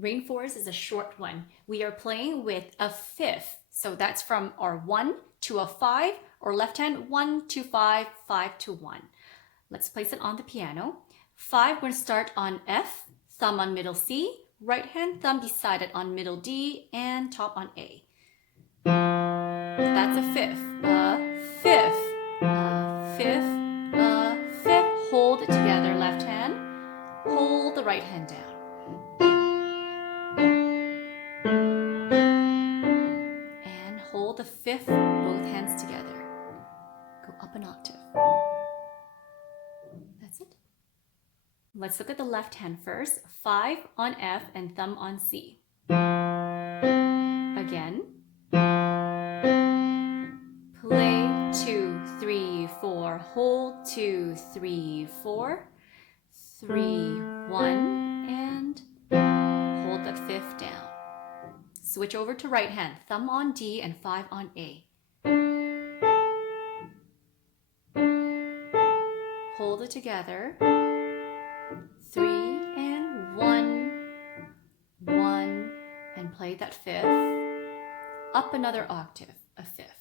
Rainforest is a short one. We are playing with a fifth. So that's from our 1 to a 5, or left hand 1 to 5, 5 to 1. Let's place it on the piano. 5, we're going to start on F, thumb on middle C, right hand thumb beside it on middle D, and top on A. That's a fifth, a fifth, a fifth, a fifth. Hold it together, left hand. Hold the right hand down. And hold the fifth, both hands together. Go up an octave. That's it. Let's look at the left hand first. 5 on F and thumb on C. Again. Play 2, 3, 4. Hold 2, 3, 4. 3, 1, and hold that fifth down. Switch over to right hand. Thumb on D and 5 on A. Hold it together. 3 and 1, 1, and play that fifth. Up another octave, a fifth.